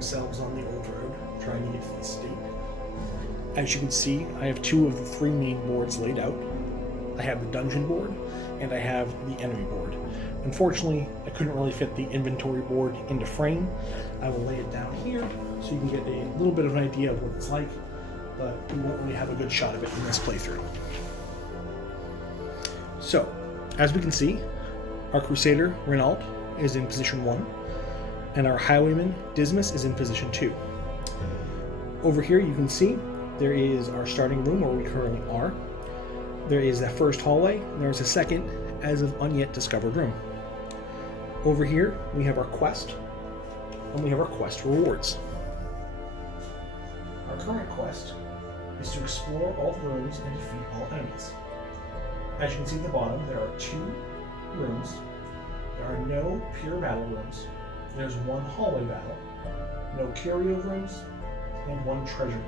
themselves on the old road, trying to get to the estate. As you can see, I have two of the three main boards laid out. I have the dungeon board, and I have the enemy board. Unfortunately, I couldn't really fit the inventory board into frame. I will lay it down here so you can get a little bit of an idea of what it's like, but we won't really have a good shot of it in this playthrough. So, as we can see, our Crusader, Renault, is in position 1, and our Highwayman, Dismas, is in position 2. Over here you can see there is our starting room where we currently are. There is that first hallway, and there's a second, as of unyet discovered room. Over here we have our quest, and we have our quest rewards. Our current quest is to explore all the rooms and defeat all enemies. As you can see at the bottom, there are 2 rooms. There are no pure battle rooms. There's 1 hallway battle, no carryover rooms, and 1 treasure room.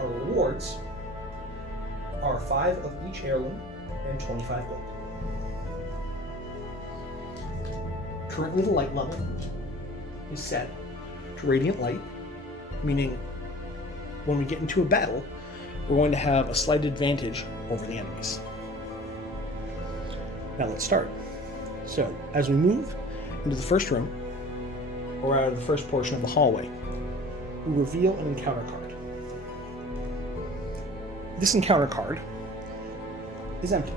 Our rewards are 5 of each heirloom and 25 gold. Currently the light level is set to radiant light, meaning when we get into a battle, we're going to have a slight advantage over the enemies. Now let's start. So, as we move into the first room, or out of the first portion of the hallway, we reveal an encounter card. This encounter card is empty,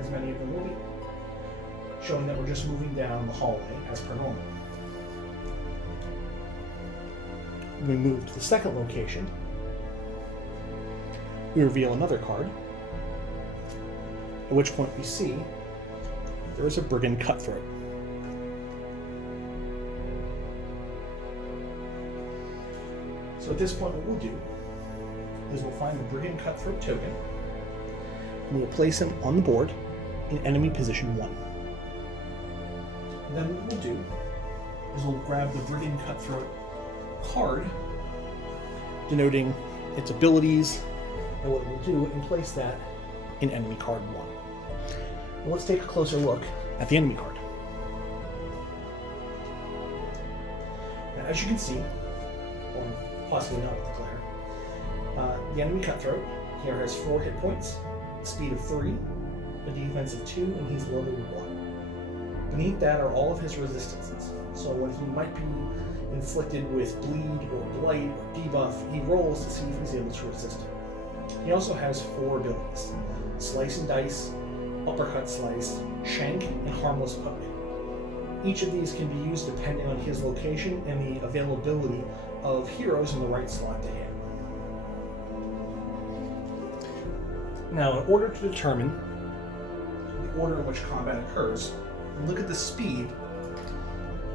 as many of them will be, showing that we're just moving down the hallway as per normal. When we move to the second location, we reveal another card, at which point we see there is a brigand cutthroat. So at this point what we'll do is we'll find the brigand cutthroat token, and we'll place him on the board in enemy position 1. And then what we'll do is we'll grab the brigand cutthroat card, denoting its abilities and what it will do, and place that in enemy card 1. Now let's take a closer look at the enemy card. Now as you can see, or possibly not with the glare, the enemy cutthroat here has 4 hit points, a speed of 3, a defense of 2, and he's loaded with 1. Beneath that are all of his resistances, so when he might be inflicted with bleed or blight or debuff, he rolls to see if he's able to resist it. He also has 4 abilities: Slice and Dice, Uppercut Slice, Shank, and Harmless Poke. Each of these can be used depending on his location and the availability of heroes in the right slot to hit. Now, in order to determine the order in which combat occurs, look at the speed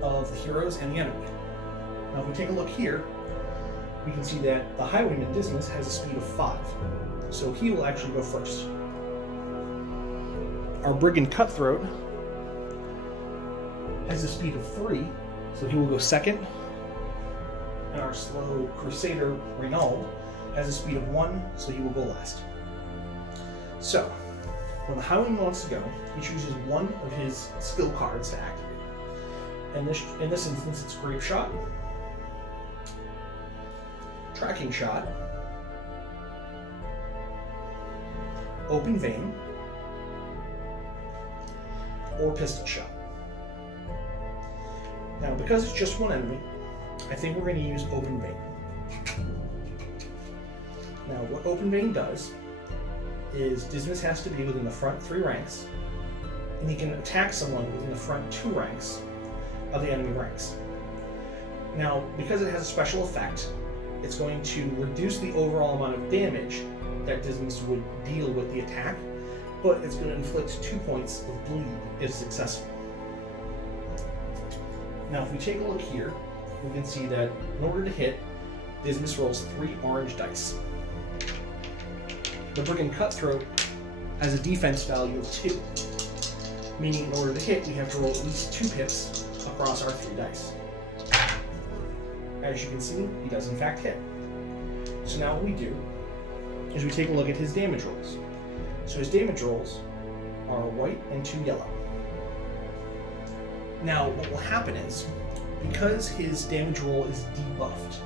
of the heroes and the enemy. Now, if we take a look here, we can see that the Highwayman Dismas has a speed of 5, so he will actually go first. Our Brigand Cutthroat has a speed of 3, so he will go second. And our slow Crusader Renault has a speed of 1, so he will go last. So, when the Highwayman wants to go, he chooses one of his skill cards to activate. And in this instance, it's Grape Shot, Tracking Shot, Open Vein, or Pistol Shot. Now, because it's just one enemy, I think we're going to use Open Vein. Now, what Open Vein does is Dismas has to be within the front 3 ranks, and he can attack someone within the front 2 ranks of the enemy ranks. Now, because it has a special effect, it's going to reduce the overall amount of damage that Dismas would deal with the attack, but it's going to inflict 2 points of bleed if successful. Now, if we take a look here, we can see that in order to hit, Dismas rolls 3 orange dice. The Brigand Cutthroat has a defense value of 2, meaning in order to hit, we have to roll at least 2 pips across our 3 dice. As you can see, he does in fact hit. So now what we do is we take a look at his damage rolls. So his damage rolls are white and 2 yellow. Now what will happen is, because his damage roll is debuffed,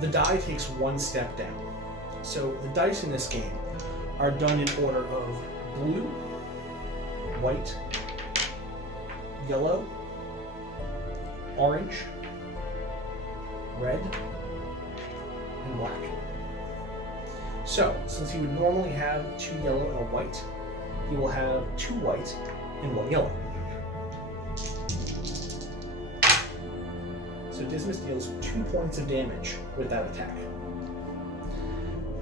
the die takes one step down. So the dice in this game are done in order of blue, white, yellow, orange, red, and black. So, since he would normally have 2 yellow and a white, he will have 2 white and 1 yellow. So Dismas deals 2 points of damage with that attack.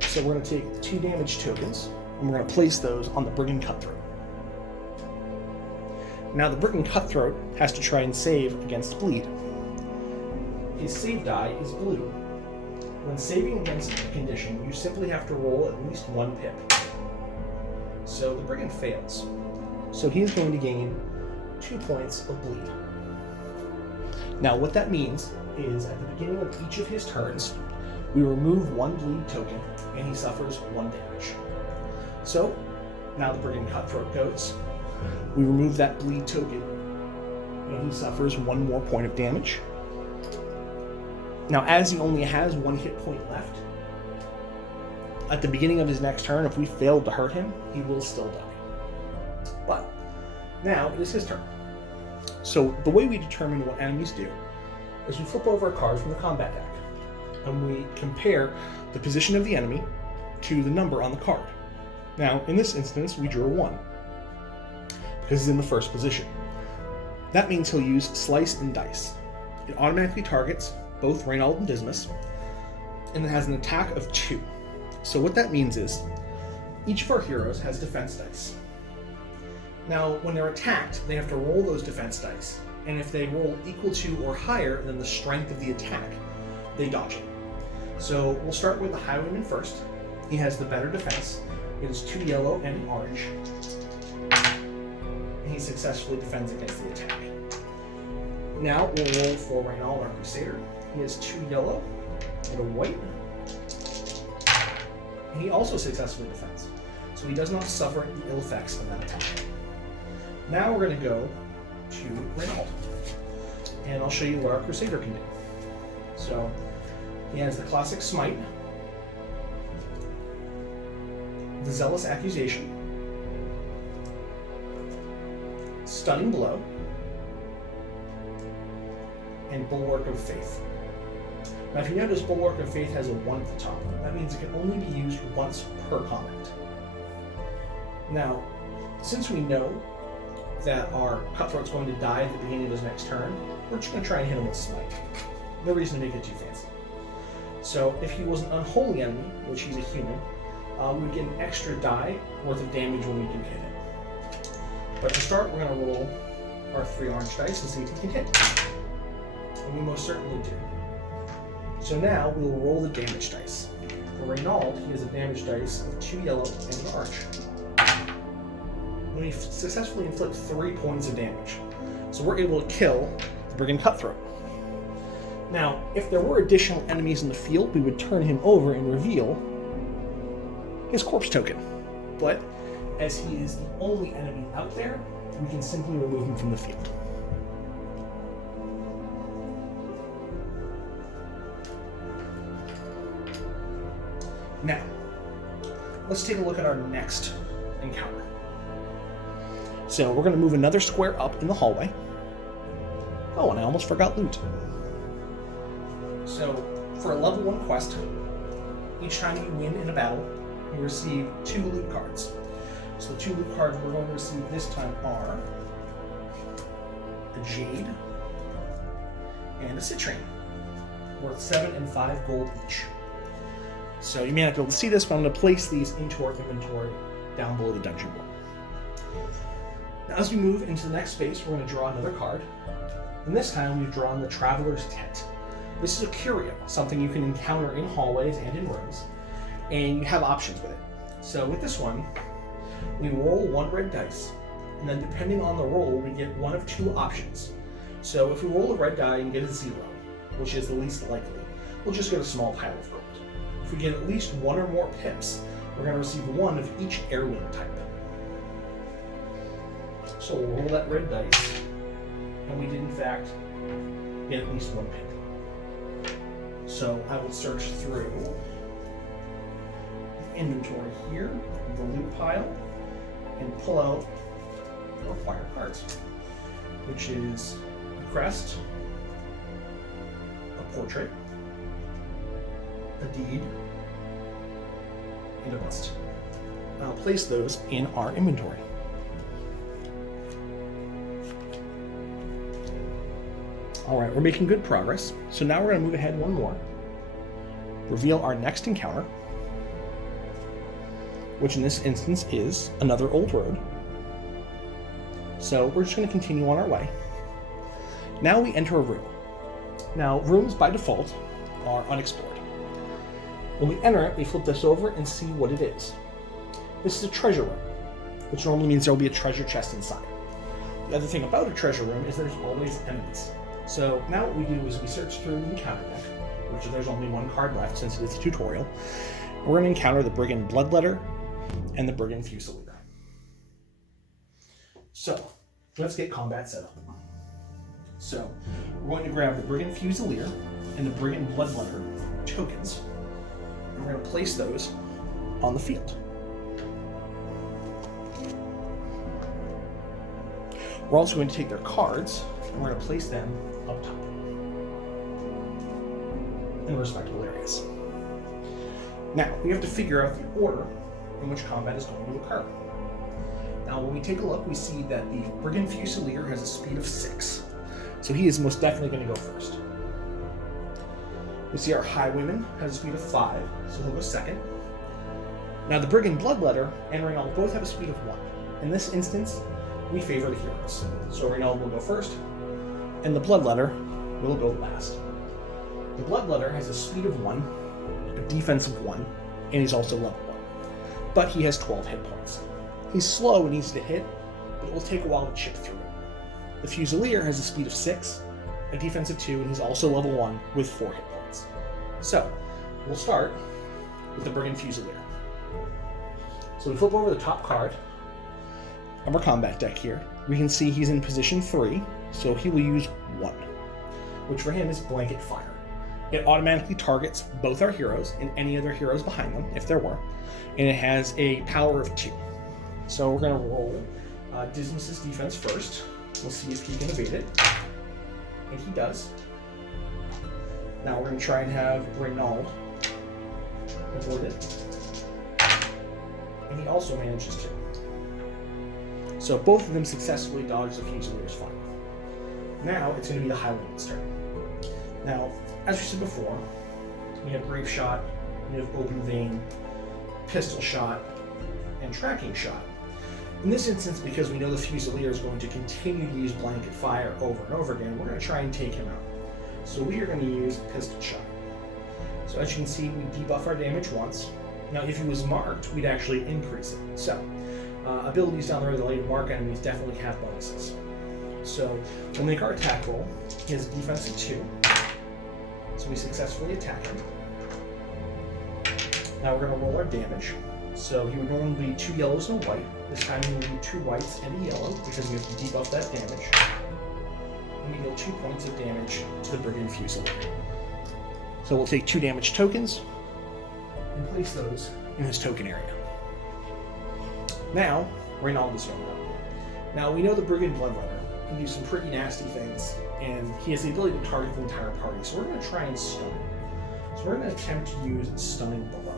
So we're going to take the 2 damage tokens, and we're going to place those on the Brigand Cutthroat. Now the Brigand Cutthroat has to try and save against bleed. His save die is blue. When saving against a condition, you simply have to roll at least 1 pip. So the Brigand fails. So he's going to gain 2 points of bleed. Now what that means is at the beginning of each of his turns, we remove 1 bleed token and he suffers 1 damage. So now the Brigand Cutthroat goes. We remove that bleed token and he suffers 1 more point of damage. Now as he only has 1 hit point left, at the beginning of his next turn, if we failed to hurt him, he will still die. But now it is his turn. So the way we determine what enemies do is we flip over a card from the combat deck and we compare the position of the enemy to the number on the card. Now in this instance we drew a 1 because he's in the first position. That means he'll use Slice and Dice. It automatically targets both Reynald and Dismas and it has an attack of 2. So what that means is each of our heroes has defense dice. Now, when they're attacked, they have to roll those defense dice, and if they roll equal to or higher than the strength of the attack, they dodge it. So we'll start with the Highwayman first. He has the better defense. It is 2 yellow and an orange. And he successfully defends against the attack. Now we'll roll for Reynald, our Crusader. He has 2 yellow and a white. And he also successfully defends. So he does not suffer the ill effects of that attack. Now we're going to go to Reynald, and I'll show you what our Crusader can do. So he has the classic Smite, the Zealous Accusation, Stunning Blow, and Bulwark of Faith. Now if you notice, Bulwark of Faith has a 1 at the top. That means it can only be used once per combat. Now, since we know that our Cutthroat's going to die at the beginning of his next turn, we're just going to try and hit him with Smite. No reason to make it too fancy. So if he was an unholy enemy, which he's a human, we would get an extra die worth of damage when we do hit him. But to start, we're going to roll our 3 orange dice and see if we can hit. And we most certainly do. So now we will roll the damage dice. For Reynald, he has a damage dice of 2 yellow and an orange. And we successfully inflict 3 points of damage. So we're able to kill the Brigand Cutthroat. Now, if there were additional enemies in the field, we would turn him over and reveal his corpse token. But as he is the only enemy out there, we can simply remove him from the field. Now, let's take a look at our next encounter. So we're going to move another square up in the hallway. Oh, and I almost forgot loot. So, for a level 1 quest, each time you win in a battle, you receive 2 loot cards. So the 2 loot cards we're going to receive this time are a Jade and a Citrine, worth 7 and 5 gold each. So you may not be able to see this, but I'm going to place these into our inventory down below the dungeon wall. Now, as we move into the next space, we're going to draw another card. And this time we've drawn the Traveler's Tent. This is a curio, something you can encounter in hallways and in rooms, and you have options with it. So with this one, we roll 1 red dice, and then depending on the roll, we get 1 of 2 options. So if we roll a red die and get a 0, which is the least likely, we'll just get a small pile of gold. If we get at least 1 or more pips, we're going to receive 1 of each heirloom type. So we'll roll that red dice, and we did in fact get at least one pin. So I will search through the inventory here, the loot pile, and pull out the required cards, which is a crest, a portrait, a deed, and a bust. I'll place those in our inventory. All right, we're making good progress. So now we're going to move ahead one more, reveal our next encounter, which in this instance is another old road. So we're just going to continue on our way. Now we enter a room. Now, rooms by default are unexplored. When we enter it, we flip this over and see what it is. This is a treasure room, which normally means there will be a treasure chest inside. The other thing about a treasure room is there's always enemies. So now what we do is we search through the encounter deck, which there's only one card left since it's a tutorial. We're going to encounter the Brigand Bloodletter and the Brigand Fusilier. So let's get combat set up. So we're going to grab the Brigand Fusilier and the Brigand Bloodletter tokens, and we're going to place those on the field. We're also going to take their cards and we're going to place them up top in respectable areas. Now, we have to figure out the order in which combat is going to occur. Now, when we take a look, we see that the Brigand Fusilier has a speed of 6, so he is most definitely going to go first. We see our Highwayman has a speed of 5, so he'll go second. Now, the Brigand Bloodletter and Reynald both have a speed of 1. In this instance, we favor the heroes. So Reynald will go first, and the Bloodletter will go last. The Bloodletter has a speed of 1, a defense of 1, and he's also level 1. But he has 12 hit points. He's slow and easy to hit, but it will take a while to chip through it. The Fusilier has a speed of 6, a defense of 2, and he's also level 1 with 4 hit points. So, we'll start with the Brigand Fusilier. So we flip over the top card of our combat deck here. We can see he's in position 3, so he will use 1, which for him is Blanket Fire. It automatically targets both our heroes and any other heroes behind them, if there were, and it has a power of 2. So we're going to roll Dismas's defense first. We'll see if he can evade it, and he does. Now we're going to try and have Reynald avoid it, and he also manages to. So both of them successfully dodge the Fusilier's fire. Now it's going to be the Highwayman's turn. Now, as we said before, we have Grape Shot, we have Open Vein, Pistol Shot, and Tracking Shot. In this instance, because we know the Fusilier is going to continue to use Blanket Fire over and over again, we're going to try and take him out. So we are going to use Pistol Shot. So as you can see, we debuff our damage once. Now, if he was marked, we'd actually increase it. So, abilities down the road that let you mark enemies definitely have bonuses. So we'll make our attack roll. He has a defense of 2. So we successfully attack him. Now we're going to roll our damage. So he would normally be 2 yellows and a white. This time he will be 2 whites and a yellow because we have to debuff that damage. And we deal 2 points of damage to the Brigand Fusilier. So we'll take 2 damage tokens and place those in his token area. Now, Reynald is going to go. Now we know the Brigand Bloodletter can do some pretty nasty things, and he has the ability to target the entire party, so we're going to try and stun him. So we're going to attempt to use Stunning Blow.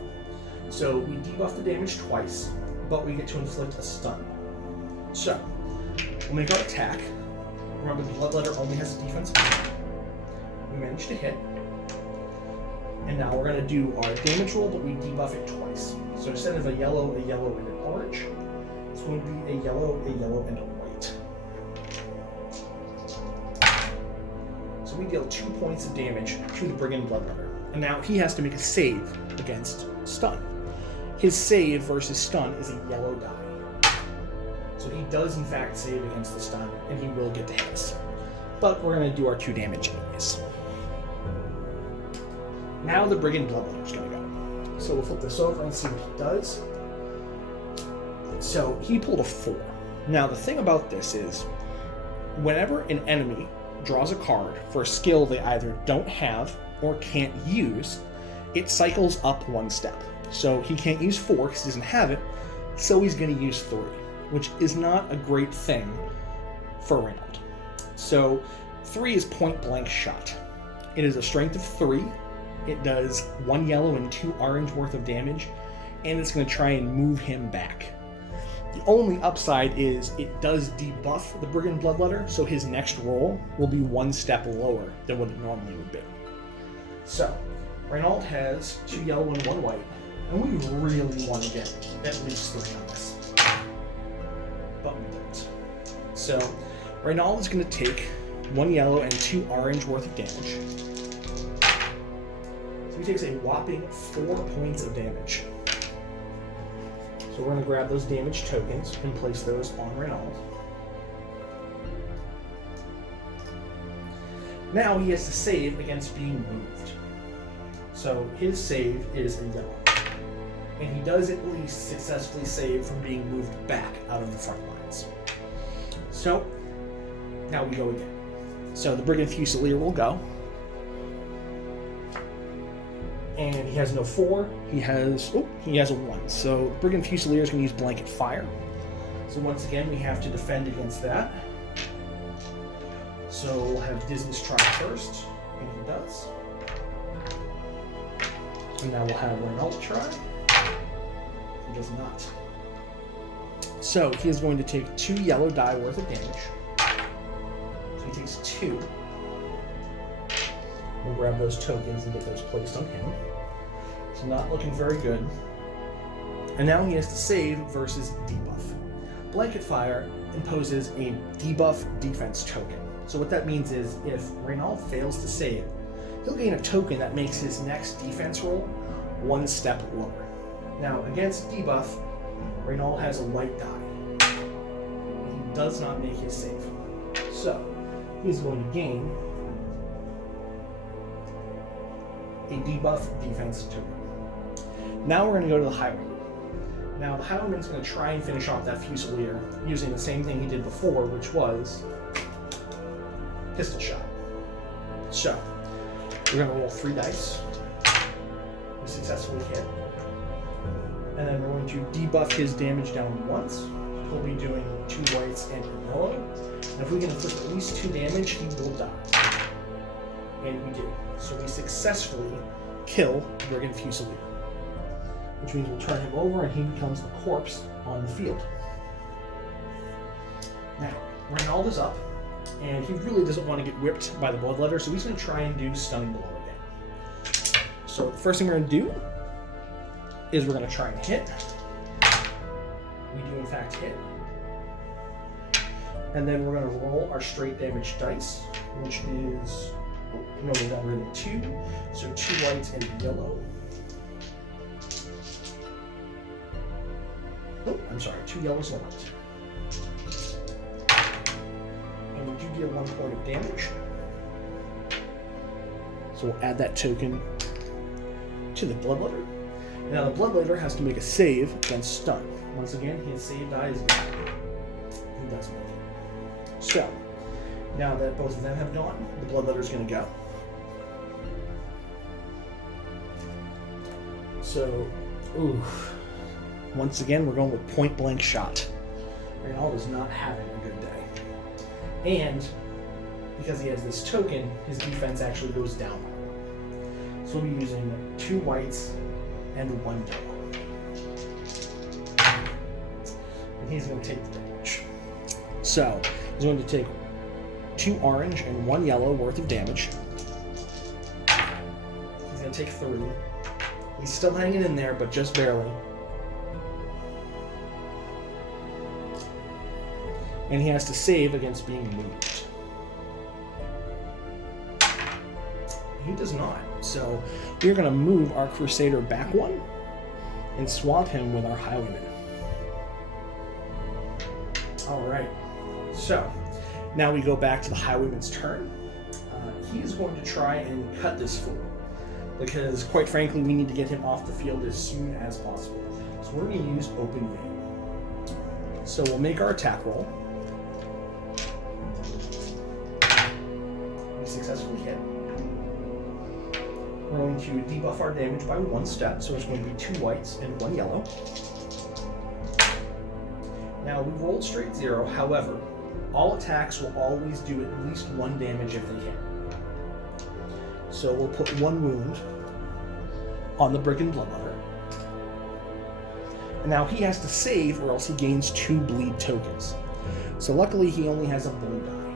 So we debuff the damage twice, but we get to inflict a stun. So, we'll make our attack. Remember, the Bloodletter only has a defense of 1. We managed to hit. And now we're going to do our damage roll, but we debuff it twice. So instead of a yellow, and an orange, it's going to be a yellow, and a white. So we deal 2 points of damage to the Brigand Bloodletter. And now he has to make a save against stun. His save versus stun is a yellow die. So he does in fact save against the stun, and he will get to hit us. But we're going to do our 2 damage anyways. Now the Brigand Bloodletter is going to go. So we'll flip this over and see what he does. So he pulled a 4. Now the thing about this is, whenever an enemy draws a card for a skill they either don't have or can't use, it cycles up one step. So he can't use 4 because he doesn't have it, so he's going to use 3, which is not a great thing for Reynald. So 3 is point blank shot. It is a strength of 3. It does 1 yellow and 2 orange worth of damage, and it's going to try and move him back. The only upside is it does debuff the Brigand Bloodletter, so his next roll will be 1 step lower than what it normally would be. So, Reynald has 2 yellow and 1 white, and we really want to get at least 3 on this. But we don't. So, Reynald is going to take 1 yellow and 2 orange worth of damage. So he takes a whopping 4 points of damage. So we're going to grab those damage tokens and place those on Reynald. Now he has to save against being moved. So his save is a yellow. And he does at least successfully save from being moved back out of the front lines. So now we go again. So the Brigand Fusilier will go. And he has no 4. He has a 1. So Brigand Fusilier is going to use Blanket Fire. So once again, we have to defend against that. So we'll have Disney's try first, and he does. And now we'll have Reynald try. He does not. So he is going to take 2 yellow die worth of damage. So he takes 2. We'll grab those tokens and get those placed on him. It's not looking very good. And now he has to save versus debuff. Blanket Fire imposes a debuff defense token. So what that means is if Reynald fails to save, he'll gain a token that makes his next defense roll 1 step lower. Now against debuff, Reynald has a white die. He does not make his save. So he's going to gain a debuff defense token. Now we're going to go to the Highwayman. Now the Highwayman's going to try and finish off that Fusilier using the same thing he did before, which was pistol shot. So we're going to roll 3 dice. We successfully hit. And then we're going to debuff his damage down once. He'll be doing 2 whites and a yellow. And if we can inflict at least 2 damage, he will die. And we do. So we successfully kill Brigand Fusilier, which means we'll turn him over and he becomes a corpse on the field. Now, Reynald is up, and he really doesn't want to get whipped by the Bloodletter, so he's going to try and do Stunning Blow again. So the first thing we're going to do is we're going to try and hit. We do in fact hit. And then we're going to roll our straight damage dice, which is no longer than 2. So 2 whites and a yellow. Oh, I'm sorry, 2 yellows and a white. And we do deal 1 point of damage. So we'll add that token to the Bloodletter. Now the Bloodletter has to make a save against stun. Once again, his save die is gone. He does make it. So, now that both of them have gone, the Bloodletter is going to go. So, once again, we're going with point blank shot. Reynald is not having a good day. And because he has this token, his defense actually goes down. So we'll be using 2 whites and 1 yellow. And he's going to take the damage. So he's going to take 2 orange and 1 yellow worth of damage. He's going to take 3. He's still hanging in there, but just barely. And he has to save against being moved. He does not. So we're going to move our Crusader back 1 and swap him with our Highwayman. Alright. So now we go back to the Highwayman's turn. He's going to try and cut this fool, because quite frankly we need to get him off the field as soon as possible. So we're going to use Open Vein. So we'll make our attack roll. successfully hit. We're going to debuff our damage by 1 step, so it's going to be 2 whites and 1 yellow. Now, we rolled straight 0, however, all attacks will always do at least 1 damage if they hit. So we'll put 1 wound on the Brigand Bloodletter. And now he has to save or else he gains 2 bleed tokens. So luckily he only has a blue die.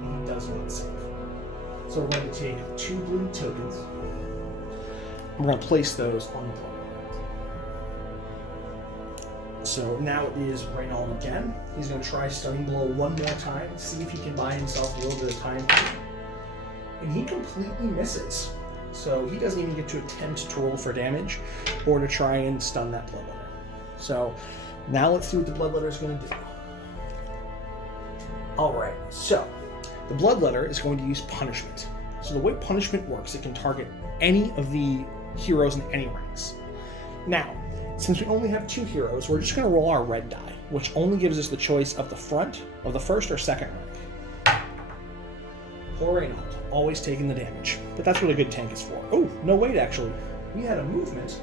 And he does not save. So we're going to take 2 bleed tokens. We're going to place those on the Bloodletter. So now it is Reynald again. He's going to try Stunning Blow 1 more time, see if he can buy himself a little bit of time. And he completely misses. So he doesn't even get to attempt to roll for damage or to try and stun that Bloodletter. So now let's see what the Bloodletter is going to do. Alright, so the Bloodletter is going to use Punishment. So the way Punishment works, it can target any of the heroes in any ranks. Now, since we only have 2 heroes, we're just going to roll our red die, which only gives us the choice of the front, of the first or second rank. Poor Reynald, always taking the damage. But that's what a good tank is for. Oh, no wait, actually. We had a movement,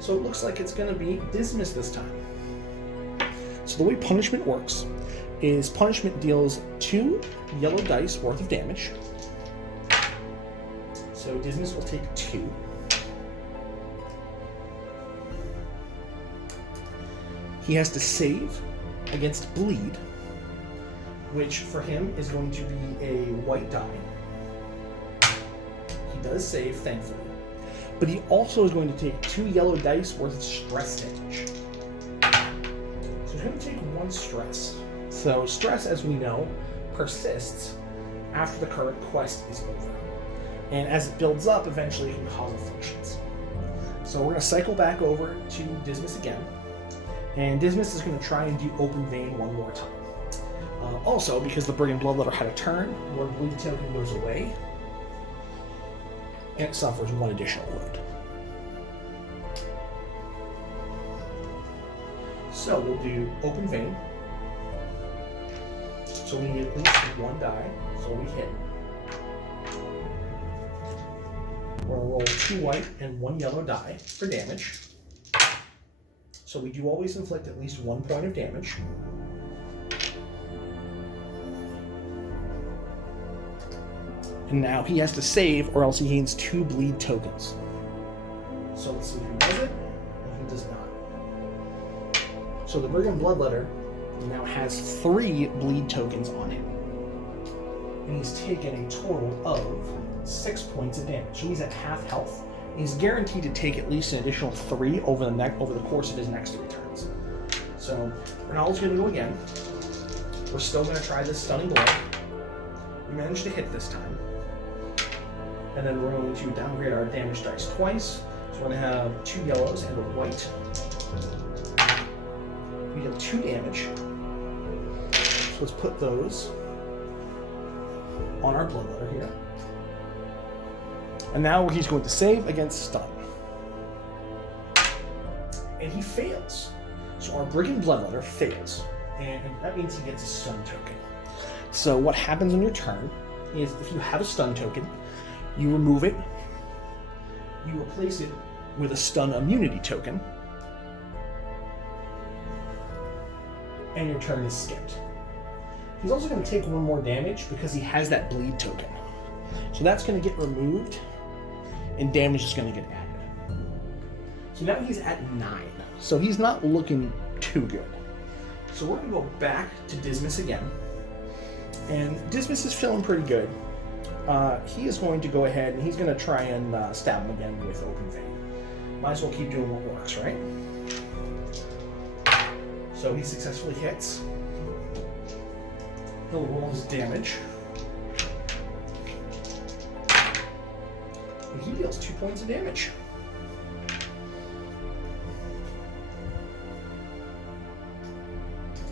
so it looks like it's going to be Dismiss this time. So the way Punishment works is Punishment deals 2 yellow dice worth of damage. So Dismiss will take 2. He has to save against bleed, which for him is going to be a white die. He does save, thankfully. But he also is going to take 2 yellow dice worth of stress damage. So he's going to take 1 stress. So stress, as we know, persists after the current quest is over. And as it builds up, eventually it can cause afflictions. So we're going to cycle back over to Dismiss again. And Dismiss is going to try and do Open Vein 1 more time. Also, because the Brigand Bloodletter had a turn, where Bleed Token goes away, and it suffers 1 additional wound. So we'll do Open Vein. So we need at least 1 die, so we hit. We're going to roll 2 white and 1 yellow die for damage. So we do always inflict at least 1 point of damage. And now he has to save or else he gains 2 bleed tokens. So let's see who does it, and he does not. So the Brigand Bloodletter now has 3 bleed tokens on him. And he's taken a total of 6 points of damage. He's at half health. He's guaranteed to take at least an additional 3 over the course of his next 3 turns. So Ronaldo's going to go again. We're still going to try this Stunning Blow. We managed to hit this time. And then we're going to downgrade our damage dice twice. So we're going to have 2 yellows and a white. We deal 2 damage. So let's put those on our Bloodletter here. And now he's going to save against stun. And he fails. So our Brigand Bloodletter fails. And that means he gets a stun token. So what happens on your turn is if you have a stun token, you remove it, you replace it with a stun immunity token, and your turn is skipped. He's also going to take 1 more damage because he has that bleed token. So that's going to get removed, and damage is going to get added. So now he's at 9. So he's not looking too good. So we're going to go back to Dismiss again. And Dismiss is feeling pretty good. He is going to go ahead and he's going to try and stab him again with Open Vein. Might as well keep doing what works, right? So he successfully hits. He'll roll his damage. And he deals 2 points of damage.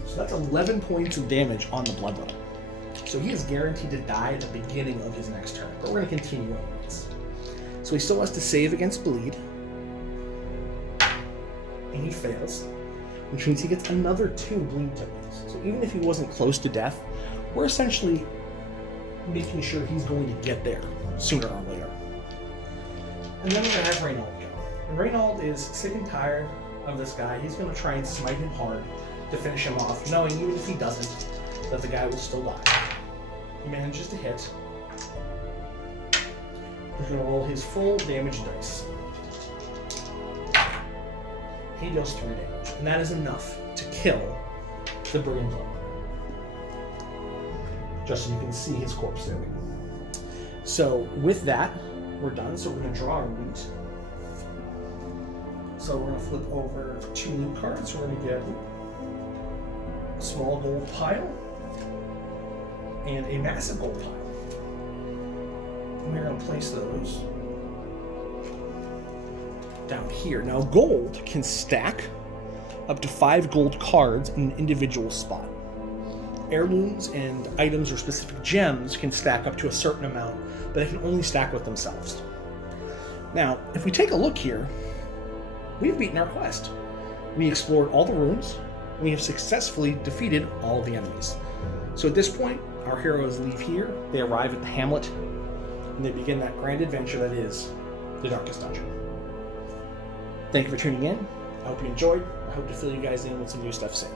So that's 11 points of damage on the Bloodletter. So he is guaranteed to die at the beginning of his next turn, but we're going to continue on with this. So he still has to save against bleed, and he fails, which means he gets another 2 bleed tokens. So even if he wasn't close to death, we're essentially making sure he's going to get there sooner or later. And then we're going to have Reynold go. And Reynold is sick and tired of this guy. He's going to try and smite him hard to finish him off, knowing even if he doesn't, that the guy will still die. He manages to hit. He's going to roll his full damage dice. He deals 3 damage, and that is enough to kill the Brigand Bloodrunner. Just so you can see his corpse there. So with that, we're done. So we're going to draw our loot. So we're going to flip over 2 loot cards. We're going to get a small gold pile and a massive gold pile. And we're going to place those down here. Now gold can stack up to 5 gold cards in an individual spot. Heirlooms and items or specific gems can stack up to a certain amount, but they can only stack with themselves. Now, if we take a look here, we've beaten our quest. We explored all the rooms. We have successfully defeated all of the enemies. So at this point, our heroes leave here, they arrive at the hamlet, and they begin that grand adventure that is the Darkest Dungeon. Thank you for tuning in. I hope you enjoyed. I hope to fill you guys in with some new stuff soon.